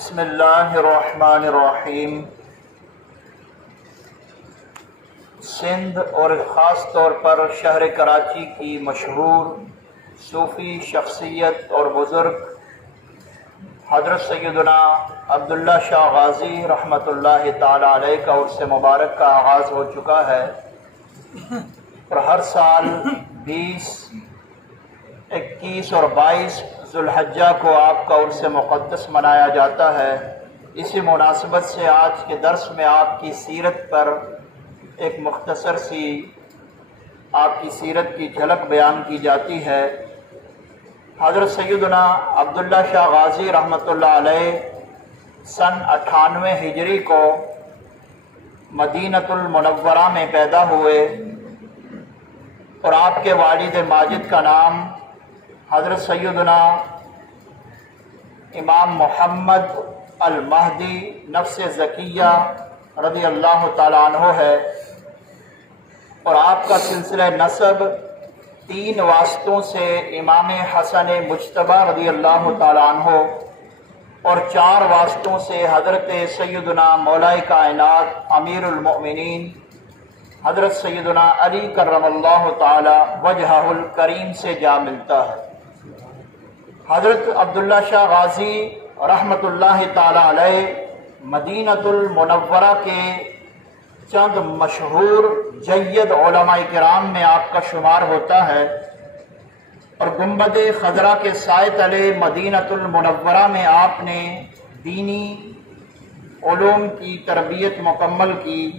بسم اللہ الرحمن الرحیم۔ سندھ اور خاص طور پر شہر کراچی کی مشہور صوفی شخصیت اور بزرگ حضرت سیدنا عبداللہ شاہ غازی رحمۃ اللہ تعالی علیہ کا عرس مبارک کا آغاز ہو چکا ہے اور ہر سال 20، 21 اور 22 ذوالحجہ کو آپ کا عرس مقدس منایا جاتا ہے۔ اسی مناسبت سے آج کے درس میں آپ کی سیرت پر ایک مختصر سی آپ کی سیرت کی جھلک بیان کی جاتی ہے۔ حضرت سیدنا عبداللہ شاہ غازی رحمۃ اللہ علیہ سن 98 ہجری کو مدینۃ المنورہ میں پیدا ہوئے اور آپ کے والد ماجد کا نام حضرت سیدنا امام محمد المہدی نفس زکیہ رضی اللہ تعالیٰ عنہ ہے اور آپ کا سلسلہ نسب 3 واسطوں سے امام حسن مجتبی رضی اللہ تعالیٰ عنہ اور 4 واسطوں سے حضرت سیدنا مولائے کائنات امیر المؤمنین حضرت سیدنا علی کرم اللہ تعالی وجہہ الکریم سے جا ملتا ہے۔ حضرت عبداللہ شاہ غازی رحمۃ اللہ تعالی علیہ مدینۃ المنورہ کے چند مشہور جید علماء کرام میں آپ کا شمار ہوتا ہے اور گنبد خضرا کے سائے تلے مدینۃ المنورہ میں آپ نے دینی علوم کی تربیت مکمل کی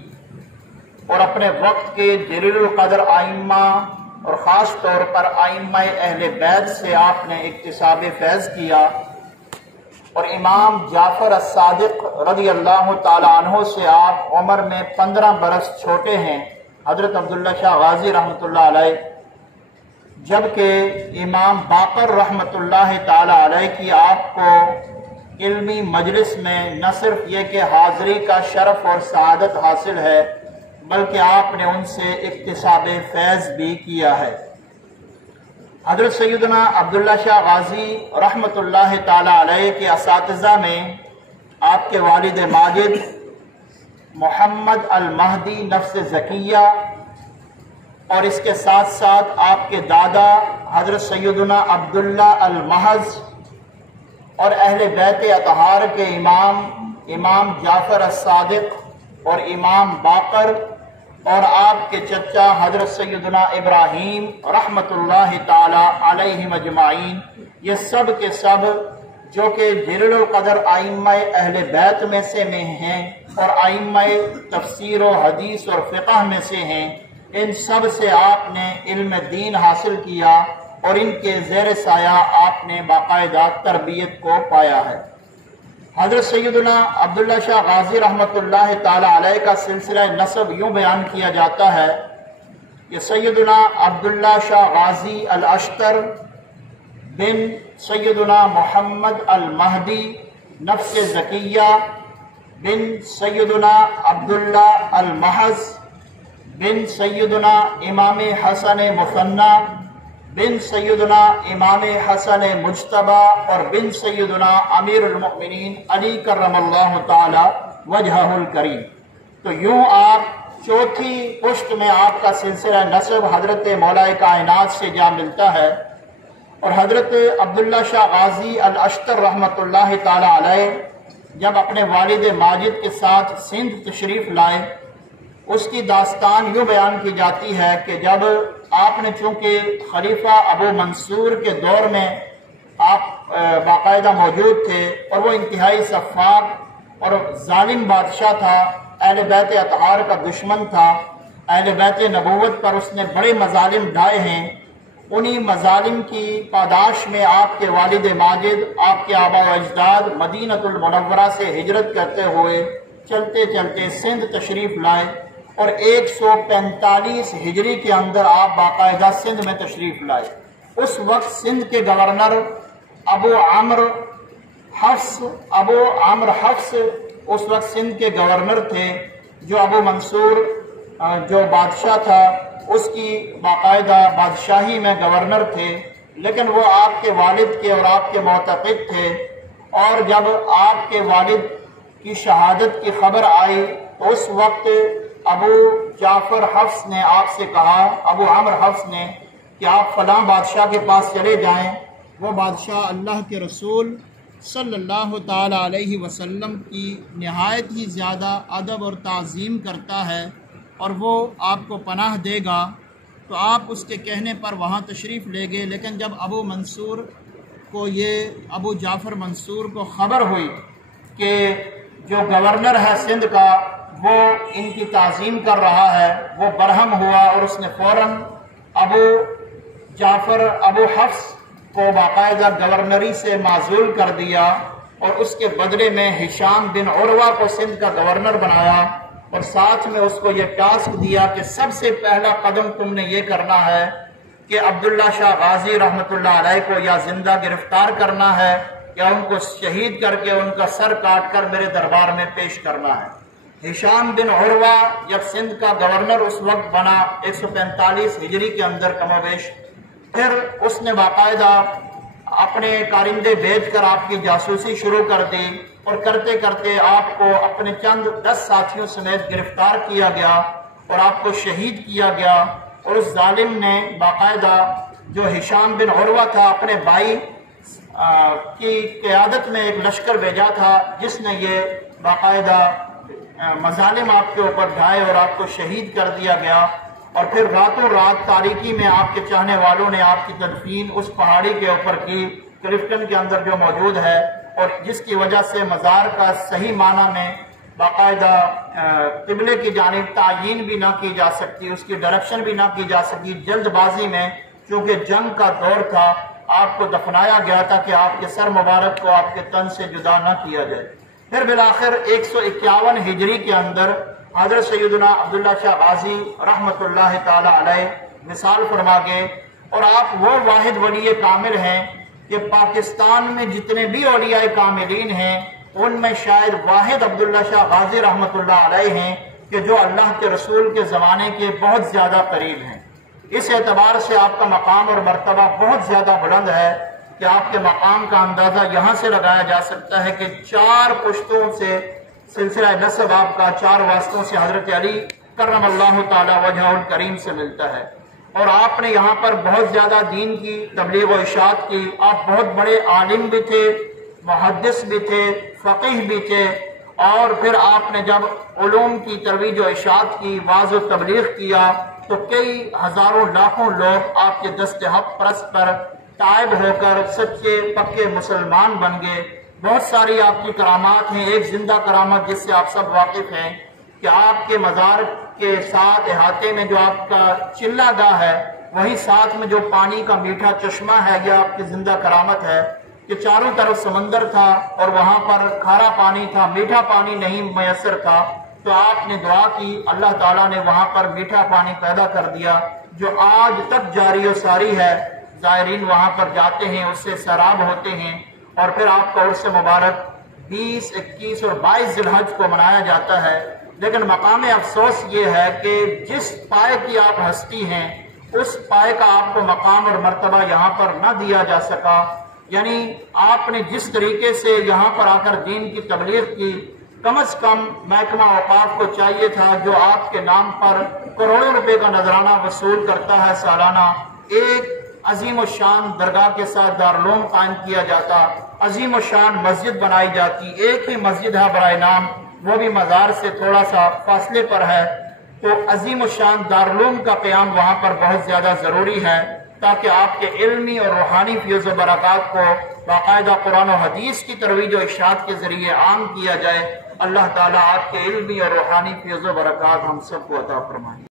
اور اپنے وقت کے جلیل القدر ائمہ اور خاص طور پر ائمہ اہل بیت سے آپ نے اکتساب فیض کیا اور امام جعفر الصادق رضی اللہ تعالی عنہ سے آپ عمر میں 15 برس چھوٹے ہیں حضرت عبداللہ شاہ غازی رحمۃ اللہ علیہ، جبکہ امام باقر رحمۃ اللہ تعالی علیہ کی آپ کو علمی مجلس میں نہ صرف یہ کہ حاضری کا شرف اور سعادت حاصل ہے بلکہ آپ نے ان سے اکتساب فیض بھی کیا ہے۔ حضرت سیدنا عبداللہ شاہ غازی رحمۃ اللہ تعالی علیہ کے اساتذہ میں آپ کے والد ماجد محمد المہدی نفس زکیہ اور اس کے ساتھ ساتھ آپ کے دادا حضرت سیدنا عبداللہ المحض اور اہل بیت اطہار کے امام جعفر الصادق اور امام باقر اور آپ کے چچا حضرت سیدنا ابراہیم رحمۃ اللہ تعالی علیہ مجمعین، یہ سب کے سب جو کہ جلیل القدر ائمہ اہل بیت میں سے ہیں اور ائمہ تفسیر و حدیث اور فقہ میں سے ہیں، ان سب سے آپ نے علم دین حاصل کیا اور ان کے زیر سایہ آپ نے باقاعدہ تربیت کو پایا ہے۔ حضرت سیدنا عبداللہ شاہ غازی رحمۃ اللہ تعالی علیہ کا سلسلہ نسب یوں بیان کیا جاتا ہے کہ سیدنا عبداللہ شاہ غازی الاشتر بن سیدنا محمد المہدی نفس زکیہ بن سیدنا عبداللہ المحض بن سیدنا امام حسن مثنی بن سیدنا امام حسن مجتبی اور بن سیدنا امیر المؤمنین علی کرم اللہ تعالی وجہہ الکریم۔ تو یوں آپ چوتھی پشت میں آپ کا سلسلہ نسب حضرت مولائے کائنات سے جا ملتا ہے اور حضرت عبداللہ شاہ غازی الاشتر رحمۃ اللہ تعالی علیہ جب اپنے والد ماجد کے ساتھ سندھ تشریف لائے، اس کی داستان یوں بیان کی جاتی ہے کہ جب آپ نے چونکہ خلیفہ ابو منصور کے دور میں آپ باقاعدہ موجود تھے اور وہ انتہائی سفاک اور ظالم بادشاہ تھا، اہل بیت اطہار کا دشمن تھا، اہل بیت نبوت پر اس نے بڑے مظالم ڈھائے ہیں، انہی مظالم کی پاداش میں آپ کے والد ماجد آپ کے آباء و اجداد مدینۃ المنورہ سے ہجرت کرتے ہوئے چلتے چلتے سندھ تشریف لائے اور 145 ہجری کے اندر آپ باقاعدہ سندھ میں تشریف لائے۔ اس وقت سندھ کے گورنر ابو عمرو حفص اس وقت سندھ کے گورنر تھے، جو ابو منصور جو بادشاہ تھا اس کی باقاعدہ بادشاہی میں گورنر تھے، لیکن وہ آپ کے والد کے اور آپ کے معتقد تھے اور جب آپ کے والد کی شہادت کی خبر آئی تو اس وقت ابو جعفر حفص نے آپ سے کہا، ابو عمر حفص نے، کہ آپ فلاں بادشاہ کے پاس چلے جائیں، وہ بادشاہ اللہ کے رسول صلی اللہ تعالی علیہ وسلم کی نہایت ہی زیادہ ادب اور تعظیم کرتا ہے اور وہ آپ کو پناہ دے گا۔ تو آپ اس کے کہنے پر وہاں تشریف لے گئے، لیکن جب ابو جعفر منصور کو خبر ہوئی کہ جو گورنر ہے سندھ کا وہ ان کی تعظیم کر رہا ہے، وہ برہم ہوا اور اس نے فوراً ابو حفص کو باقاعدہ گورنری سے معزول کر دیا اور اس کے بدلے میں ہشام بن عروہ کو سندھ کا گورنر بنایا، اور ساتھ میں اس کو یہ ٹاسک دیا کہ سب سے پہلا قدم تم نے یہ کرنا ہے کہ عبداللہ شاہ غازی رحمۃ اللہ علیہ کو یا زندہ گرفتار کرنا ہے یا ان کو شہید کر کے ان کا سر کاٹ کر میرے دربار میں پیش کرنا ہے۔ ہشام بن عروہ جب سندھ کا گورنر اس وقت بنا 145 ہجری کے اندر کم و بیش، پھر اس نے باقاعدہ اپنے کارندے بھیج کر آپ کی جاسوسی شروع کر دی، اور کرتے کرتے آپ کو اپنے چند 10 ساتھیوں سمیت گرفتار کیا گیا اور آپ کو شہید کیا گیا۔ اور اس ظالم نے باقاعدہ جو ہشام بن عروہ تھا اپنے بھائی کی قیادت میں ایک لشکر بھیجا تھا جس نے یہ باقاعدہ مظالم آپ کے اوپر ڈھائے اور آپ کو شہید کر دیا گیا، اور پھر راتوں رات تاریکی میں آپ کے چاہنے والوں نے آپ کی تدفین اس پہاڑی کے اوپر کی کلفٹن کے اندر جو موجود ہے، اور جس کی وجہ سے مزار کا صحیح معنی میں باقاعدہ قبلے کی جانب تعیین بھی نہ کی جا سکتی، اس کی ڈائریکشن بھی نہ کی جا سکی، جلد بازی میں چونکہ جنگ کا دور تھا آپ کو دفنایا گیا تھا کہ آپ کے سر مبارک کو آپ کے تن سے جدا نہ کیا جائے۔ پھر بالآخر 151 ہجری کے اندر حضرت سیدنا عبداللہ شاہ غازی رحمۃ اللہ تعالی علیہ وصال فرما گئے، اور آپ وہ واحد ولی کامل ہیں کہ پاکستان میں جتنے بھی اولیاء کاملین ہیں ان میں شاید واحد عبداللہ شاہ غازی رحمۃ اللہ علیہ ہیں کہ جو اللہ کے رسول کے زمانے کے بہت زیادہ قریب ہیں۔ اس اعتبار سے آپ کا مقام اور مرتبہ بہت زیادہ بلند ہے کہ آپ کے مقام کا اندازہ یہاں سے لگایا جا سکتا ہے کہ 4 پشتوں سے سلسلہ نسب آپ کا 4 واسطوں سے حضرت علی کرم اللہ تعالی وجہ الکریم سے ملتا ہے، اور آپ نے یہاں پر بہت زیادہ دین کی تبلیغ و اشاعت کی۔ آپ بہت بڑے عالم بھی تھے، محدث بھی تھے، فقیہ بھی تھے، اور پھر آپ نے جب علوم کی ترویج و اشاعت کی، واعظ و تبلیغ کیا تو کئی ہزاروں لاکھوں لوگ آپ کے دست حق پرست پر تائب ہو کر سچے پکے مسلمان بن گئے۔ بہت ساری آپ کی کرامات ہیں، ایک زندہ کرامت جس سے آپ سب واقف ہیں کہ آپ کے مزار کے ساتھ احاطے میں جو آپ کا چلہ گاہ ہے، وہی ساتھ میں جو پانی کا میٹھا چشمہ ہے، یہ آپ کی زندہ کرامت ہے کہ چاروں طرف سمندر تھا اور وہاں پر کھارا پانی تھا، میٹھا پانی نہیں میسر تھا، تو آپ نے دعا کی، اللہ تعالیٰ نے وہاں پر میٹھا پانی پیدا کر دیا جو آج تک جاری و ساری ہے۔ زائرین وہاں پر جاتے ہیں، اس سے سیراب ہوتے ہیں، اور پھر آپ کا عرس مبارک 20، 21 اور 22 ذی الحج کو منایا جاتا ہے۔ لیکن مقام افسوس یہ ہے کہ جس پائے کی آپ ہستی ہیں اس پائے کا آپ کو مقام اور مرتبہ یہاں پر نہ دیا جا سکا، یعنی آپ نے جس طریقے سے یہاں پر آ کر دین کی تبلیغ کی، کم از کم محکمہ اوقاف کو چاہیے تھا جو آپ کے نام پر کروڑوں روپے کا نذرانہ وصول کرتا ہے سالانہ، ایک عظیم الشان درگاہ کے ساتھ دارالعلوم قائم کیا جاتا، عظیم الشان مسجد بنائی جاتی، ایک ہی مسجد ہے برائے نام، وہ بھی مزار سے تھوڑا سا فاصلے پر ہے، تو عظیم الشان دارالعلوم کا قیام وہاں پر بہت زیادہ ضروری ہے تاکہ آپ کے علمی اور روحانی فیض و برکات کو باقاعدہ قرآن و حدیث کی ترویج و اشاعت کے ذریعے عام کیا جائے۔ اللہ تعالیٰ آپ کے علمی اور روحانی فیض و برکات ہم سب کو عطا فرمائے۔